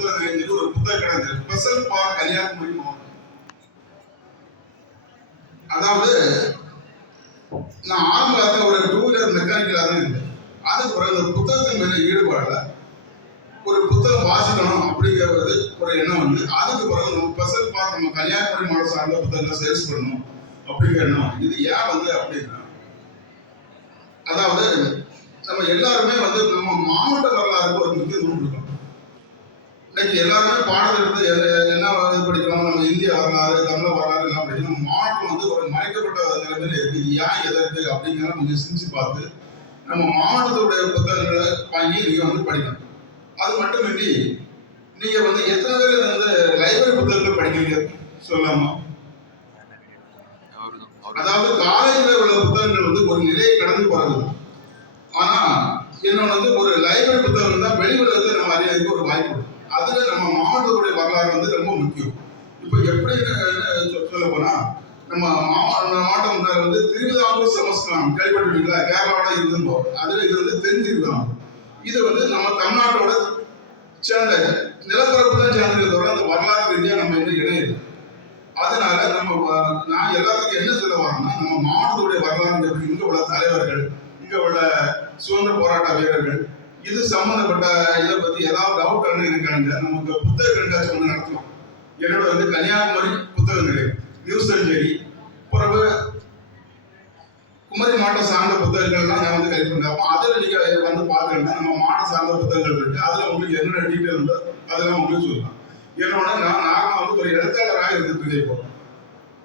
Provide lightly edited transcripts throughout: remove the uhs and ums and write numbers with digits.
புத்தகத்தில் ஒரு புத்தக கடை ஸ்பெஷல் ஃபார் கன்னியாகுமரி மாவட்டம். அதாவது நான் ஆரம்பத்தில் ஒரு 2 வீலர் மெக்கானிக்கலாக தான் இருந்தேன். அதுக்கு பிறகு ஒரு புத்தகத்தின் மேல ஈடுபாடுல ஒரு புத்தகம் வாசிக்கணும் அப்படிங்கிறது ஒரு எண்ணம் வந்து அதுக்கு பிறகு நம்ம ஸ்பெஷல் ஃபார் நம்ம கன்னியாகுமரி மாவட்டம் சார்ந்த புத்தகங்களை சேல்ஸ் பண்ணணும் அப்படிங்கிற எண்ணம். இது ஏன் வந்து அப்படின்னா, அதாவது நம்ம எல்லாருமே வந்து நம்ம மாவட்ட வரலாறுக்கு ஒரு முக்கியத்துவம் கொடுக்கணும். இன்னைக்கு எல்லாருமே பாடத்திட்டத்தை என்ன படிக்கிறோம், நம்ம இந்திய வரலாறு தமிழ் வரலாறு எல்லாம் படிக்கணும். மாவட்டம் வந்து ஒரு மறைக்கப்பட்ட நிலைமையில இருக்கு. இது ஏன் எதற்கு அப்படிங்கிற கொஞ்சம் சிந்திச்சு பார்த்து நம்ம மாவட்டத்துடைய புத்தகங்களை வாங்கி நீங்க வந்து படிக்கணும். அது மட்டுமின்றி நீங்க வந்து எத்தனை பேர் வந்து லைப்ரரி புத்தகங்கள் படிக்கிறீங்க சொல்லாமா? அதாவது காலேஜில் உள்ள புத்தகங்கள் வந்து ஒரு நிலையை கடந்து போறது. ஆனா இன்னொன்று வந்து ஒரு லைப்ரரி புத்தகம் தான் வெளி உலகத்தை நம்ம அறியறதுக்கு ஒரு வாய்ப்பு. அதுல நம்ம மாவட்டத்துடைய வரலாறு வந்து ரொம்ப முக்கியம். இப்போ எப்படின்னு சொல்ல போனா, நம்ம மாவட்டம் வந்து திருவிதாங்கூர் சமஸ்தானம் கேள்விப்பட்டிருக்கீங்களா? கேரளாவோட இருந்தோம். அதுல இது வந்து தெரிஞ்சிருக்காங்க. இது வந்து நம்ம தமிழ்நாட்டோட சேர்ந்த நிலப்பரப்பு தான் சேர்ந்திருக்கிறதோட அந்த வரலாறு ரீதியா நம்ம இன்னும் இணையுது. அதனால நான் எல்லாத்துக்கும் என்ன சொல்ல வரேன்னா, நம்ம மாவட்டத்துடைய வரலாறு, இங்க உள்ள தலைவர்கள், இங்க உள்ள சுதந்திர போராட்ட வீரர்கள், இது சம்பந்தப்பட்ட இதை பத்தி ஏதாவது டவுட் இருக்காங்க, நமக்கு புத்தக கண்காட்சி ஒன்று நடத்தலாம். என்னோட வந்து கன்னியாகுமரி புத்தகங்கள் நியூஸ் செஞ்சரி பிறகு குமரி மாவட்டம் சார்ந்த புத்தகங்கள்லாம் நான் வந்து கலெக்ட் பண்ணுறோம். அதில் நீங்க வந்து பார்த்துக்கிட்டா நம்ம மாவட்டம் சார்ந்த புத்தகங்கள் இருக்கு. அதுல உங்களுக்கு என்னென்ன டீட்டெயில் உண்டோ அதெல்லாம் உங்களுக்கு சொல்லலாம். என்னோட நான் வந்து ஒரு எழுத்தாளராக இருந்துட்டு இப்போ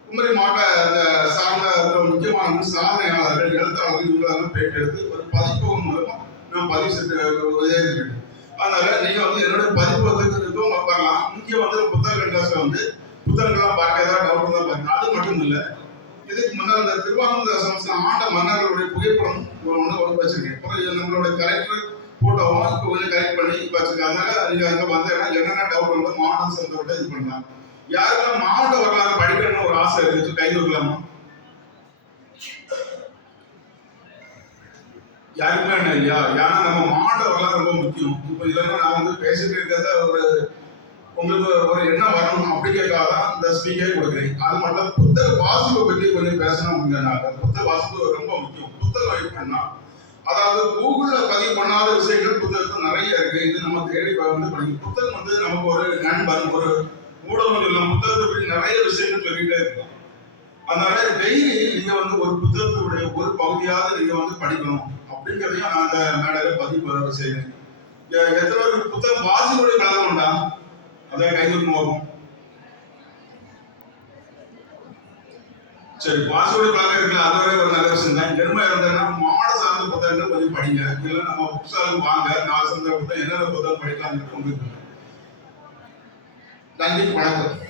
குமரி மாவட்ட சார்ந்த முக்கியமான சாதனையாளர்கள், எழுத்தாளர்கள் இவங்களெல்லாம் பேட்டி எடுத்து ஒரு பதிப்பகம் மூலமா நான் பதிவு செய்திருக்கேன். அதனால நீங்க வந்து என்னோட பதிப்பகத்துக்கு வரலாம். இங்கே வந்து புத்தக கண்காட்சியில் வந்து புத்தகங்கள்லாம் பார்க்க ஏதாவது டவுட் தான் பாருங்க. அது மட்டும் இல்லை, இதுக்கு முன்னால் இந்த திருவாங்கூர் சமஸ்தானம் ஆண்ட மன்னர்களுடைய புகைப்படம் ஒன்று வச்சிருக்கேன். நம்மளுடைய கலெக்டர் போட்டோவும் இப்போ கொஞ்சம் கலெக்ட் பண்ணி வச்சிருக்கேன். அதனால நீங்க அங்கே வந்தீங்கன்னா என்னென்ன டவுட் வந்து மாவட்டம் சேர்ந்தவர்கிட்ட இது பண்ணலாம். யாருக்கெல்லாம் மாவட்ட வரலாறு படிக்கணும்னு ஒரு ஆசை இருக்கு, கை வைக்கலாமா? யாருக்குமே என்ன இல்லையா? ஏன்னா நம்ம மாவட்ட வரலாறு ரொம்ப முக்கியம். இப்போ இதெல்லாம் நான் வந்து பேசிட்டு இருக்கிறத ஒரு உங்களுக்கு ஒரு எண்ணம் வரணும் அப்படிங்கிறதுக்காக தான் இந்த ஸ்பீக்கரே கொடுக்குறேன். அது மட்டும் புத்தக வாசிப்பை பற்றி கொஞ்சம் பேசணும் அப்படிங்கிறனால புத்தக வாசிப்பு ரொம்ப முக்கியம். புத்தகம் எப்படின்னா, அதாவது கூகுள்ல பதிவு பண்ணாத விஷயங்கள் புத்தகத்தில் நிறைய இருக்கு. இது நம்ம தேடி வந்து படிக்கும். புத்தகம் வந்து நமக்கு ஒரு நண்பன், ஒரு ஊடகம் இல்லை. புத்தகத்தை பற்றி நிறைய விஷயங்கள் சொல்லிட்டே இருக்கும். அதனால டெய்லி நீங்க வந்து ஒரு புத்தகத்துடைய ஒரு பகுதியாவது நீங்க வந்து படிக்கணும் அப்படிங்கிறதையும் நான் அந்த மேடையில பதிவு செய்யறேன். எத்தனை பேருக்கு புத்தகம் வாசிப்புடைய கலகம் உண்டா? அதை கைதுக்கு போகும். சரி, வாசிப்புடைய கலகம் இருக்குல்ல, அதுவரை ஒரு நல்ல விஷயம் தான். ஜென்ம இருந்ததுன்னா மாட சார்ந்த புத்தகங்கள் கொஞ்சம் படிங்க. இல்லை நம்ம புத்தகம் வாங்க, நான் சொந்த புத்தகம் என்னென்ன புத்தகம் படிக்கலாம்னு உங்களுக்கு. நன்றி, வணக்கம்.